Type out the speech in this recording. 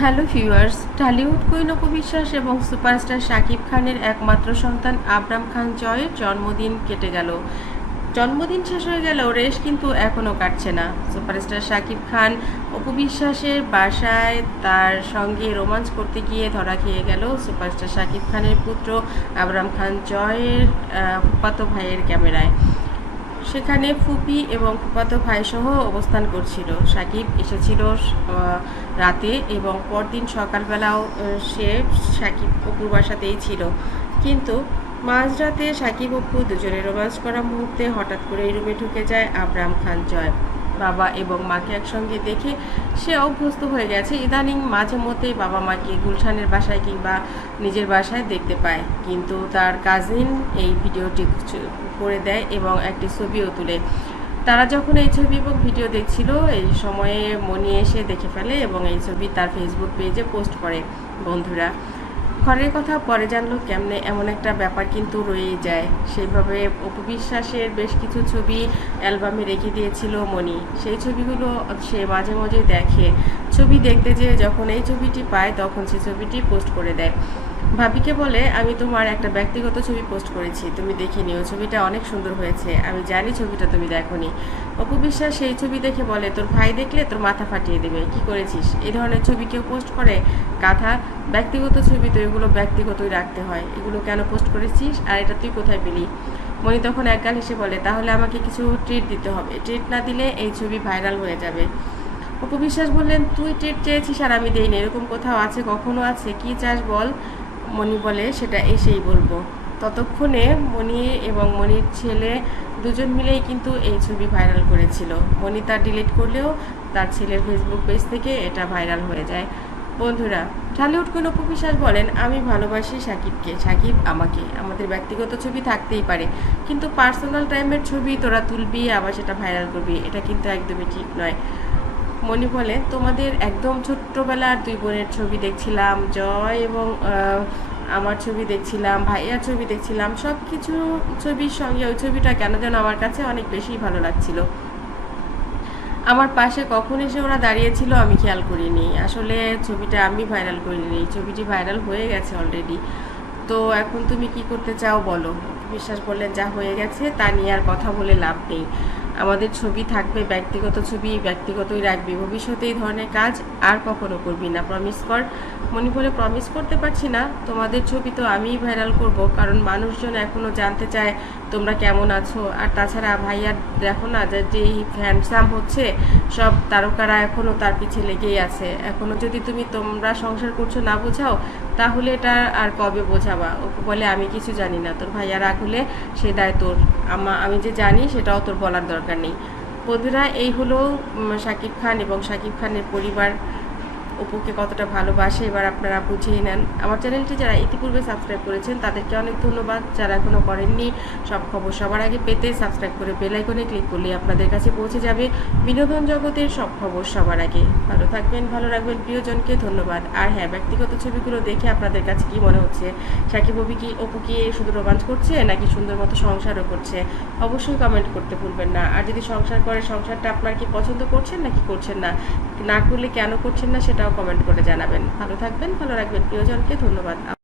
Hello viewers, Tollywood queen Apu Biswas এবং superstar Shakib খানের একমাত্র সন্তান আবরাম খান জয়ের জন্মদিন কেটে গেল। জন্মদিন শেষ হয়ে গেলেও রেশ কিন্তু এখনও কাটছে না। সুপারস্টার শাকিব খান অপু বিশ্বাসের বাসায় তার সঙ্গে রোমান্স করতে গিয়ে ধরা খেয়ে গেল সুপারস্টার শাকিব খানের পুত্র আবরাম খান জয়ের ফুফাতো ভাইয়ের ক্যামেরায়। সেখানে ফুপি এবং ফুফাতো ভাইসহ অবস্থান করছিল। সাকিব এসেছিল রাতে এবং পরদিন সকালবেলাও সে সাকিব অপুর বাসাতেই ছিল। কিন্তু মাঝরাতে সাকিব অপু দুজনে রোমান্স করা মুহূর্তে হঠাৎ করে রুমে ঢুকে যায় আবরাম খান জয়। বাবা এবং মাকে একসঙ্গে দেখে সে অভ্যস্ত হয়ে গেছে। ইদানিং মাঝে মধ্যেই বাবা মাকে গুলশানের বাসায় কিংবা নিজের বাসায় দেখতে পায়। কিন্তু তার কাজিন এই ভিডিওটি করে দেয় এবং একটি ছবিও তুলে। তারা যখন এই ছবি এবং ভিডিও দেখছিল, এই সময়ে মনি এসে দেখে ফেলে এবং এই ছবি তার ফেসবুক পেজে পোস্ট করে। বন্ধুরা, ঘরের কথা পরে জানলো কেমনে, এমন একটা ব্যাপার কিন্তু রয়েই যায়। সেইভাবে অপু বিশ্বাসের বেশ কিছু ছবি অ্যালবামে রেখে দিয়েছিল মনি। সেই ছবিগুলো সে মাঝে মাঝে দেখে। ছবি দেখতে যেয়ে যখন এই ছবিটি পায় তখন সে ছবিটি পোস্ট করে দেয়। ভাবিকে বলে, আমি তোমার একটা ব্যক্তিগত ছবি পোস্ট করেছি, তুমি দেখে নিও, ছবিটা অনেক সুন্দর হয়েছে, আমি জানি ছবিটা তুমি দেখোনি। অপু বিশ্বাস সেই ছবি দেখে বলে, তোর ভাই দেখলে তোর মাথা ফাটিয়ে দেবে, কি করেছিস? এই ধরনের ছবি কেউ পোস্ট করে? গাধা, ব্যক্তিগত ছবি তো এগুলো ব্যক্তিগতই রাখতে হয়, এগুলো কেন পোস্ট করেছিস? আর এটা তুই কোথায় পেলি? মনি তখন একগাল হেসে বলে, তাহলে আমাকে কিছু ট্রিট দিতে হবে, ট্রিট না দিলে এই ছবি ভাইরাল হয়ে যাবে। অপু বিশ্বাস বললেন, তুই ট্রিট চেয়েছিস আর আমি দেইনি, এরকম কোথাও আছে? কখনো আছে? কি চাস বল? মনি বলে, সেটা এসেই বলবো। ততক্ষণে মনি এবং মনির ছেলে দুজন মিলেই কিন্তু এই ছবি ভাইরাল করেছিল। মনি তার ডিলিট করলেও তার ছেলের ফেসবুক পেজ থেকে এটা ভাইরাল হয়ে যায়। বন্ধুরা, ঢালিউড কুইন অপু বিশ্বাস বলেন, আমি ভালোবাসি সাকিবকে, সাকিব আমাকে, আমাদের ব্যক্তিগত ছবি থাকতেই পারে, কিন্তু পার্সোনাল টাইমের ছবি তোরা তুলবি আবার সেটা ভাইরাল করবি, এটা কিন্তু একদমই ঠিক নয়। মনি বলে, তোমাদের একদম ছোট্টবেলার দুই বোনের ছবি দেখছিলাম, জয় এবং আমার ছবি দেখছিলাম, ভাইয়ার ছবি দেখছিলাম, সব কিছু ছবির সঙ্গে ওই ছবিটা কেন যেন আমার কাছে অনেক বেশি ভালো লাগছিল। আমার পাশে কখন এসে ওরা দাঁড়িয়েছিল আমি খেয়াল করিনি। আসলে ছবিটা আমি ভাইরাল করিনি, ছবিটি ভাইরাল হয়ে গেছে অলরেডি। তো এখন তুমি কি করতে চাও বলো? বিশ্বাস বললেন, যা হয়ে গেছে তা নিয়ে আর কথা বলে লাভ নেই। আমাদের ছবি থাকবে, ব্যক্তিগত ছবি ব্যক্তিগতই রাখবি, ভবিষ্যতে এই ধরনের কাজ আর কখনো করবি না, প্রমিস কর। মনি বলে, প্রমিস করতে পারছি না, তোমাদের ছবি তো আমিই ভাইরাল করব, কারণ মানুষজন এখনও জানতে চায় তোমরা কেমন আছো। আর তাছাড়া ভাইয়ার দেখো না যেই হ্যান্ডসাম হচ্ছে, সব তারকারা এখনও তার পিছে লেগেই আছে। এখনও যদি তোমরা সংসার করছো না বোঝাও, তাহলে এটা আর কবে বোঝাবা? ওকে বলে, আমি কিছু জানি না, তোর ভাইয়া রাগ হলে সে দায় তোর, আমি যে জানি সেটাও তোর বলার দরকার নেই। বন্ধুরা, এই হলো শাকিব খান এবং শাকিব খানের পরিবার অপুকে কতটা ভালোবাসে, এবার আপনারা বুঝিয়ে নেন। আমার চ্যানেলটি যারা ইতিপূর্বে সাবস্ক্রাইব করেছেন তাদেরকে অনেক ধন্যবাদ, যারা এখনও করেননি সব খবর সবার আগে পেতে সাবস্ক্রাইব করে বেল আইকনে ক্লিক করলে আপনাদের কাছে পৌঁছে যাবে বিনোদন জগতের সব খবর সবার আগে। ভালো থাকবেন, ভালো রাখবেন প্রিয়জনকে, ধন্যবাদ। আর হ্যাঁ, ব্যক্তিগত ছবিগুলো দেখে আপনাদের কাছে কি মনে হচ্ছে? সাকিব অপু কি শুধু রোমান্স করছে নাকি সুন্দর মতো সংসারও করছে? অবশ্যই কমেন্ট করতে ভুলবেন না। আর যদি সংসার করে, সংসারটা আপনার কি পছন্দ করছেন নাকি করছেন না, না করলে কেন করছেন না সেটাও কমেন্ট করে জানাবেন। ভালো থাকবেন, ভালো রাখবেন প্রিয়জনকে, ধন্যবাদ।